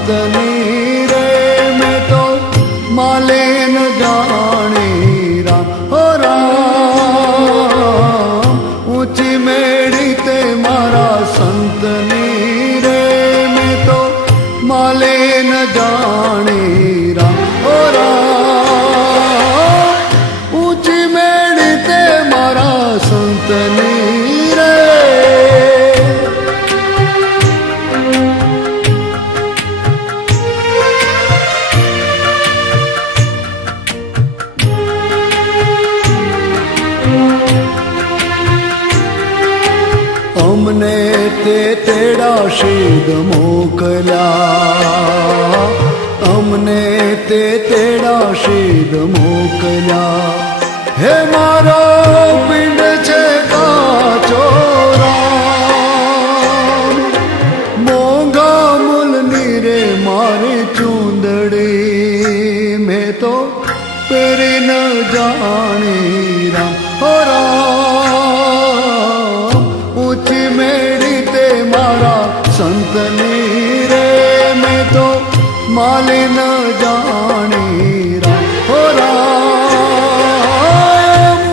સંતની રે મેં તો માલે ન જાણી રામ હો રામ ઊંચી મેળી તે મારા સંતની રે મેં તો માલે ન જાણી રામ હો રામ ઊંચી મેળી તે મારા સંતની રે અમને તે તેડા શીદ મોકલ્યા અમને તે તેડા શીદ મોકલ્યા હે મારો પિંડ છે કાચો રામ મોંઘા મૂલની રે મારી ચૂંદડી મેં તો પહેરી ન જાણી રામ હો રામ ઊંચી મેળી તે મારા સંતની રે મેં તો માલી ન જાણી રામ હો રામ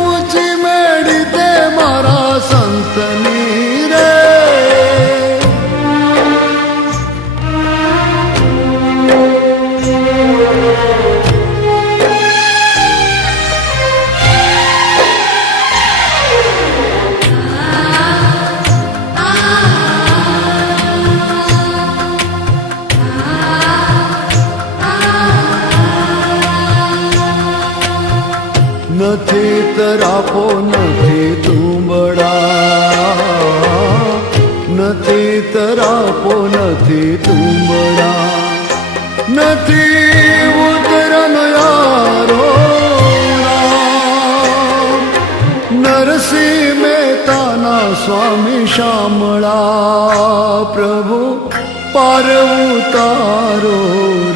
ઊંચી મેળી તે મારા સંતની રે નથી તરાપો નથી તુંબડા નથી તરાપો નથી તુંબડા નથી ઉતરન યારો રામ નરસિંહ મહેતાના સ્વામી શામળા પ્રભુ પાર ઉતારો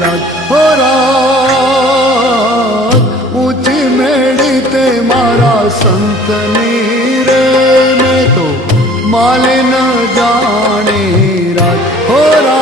રાજ હો રાજ ઊંચી મેળી તે મારા સંતની રે મેં તો માલે ન જાણી રાજ હો રાજ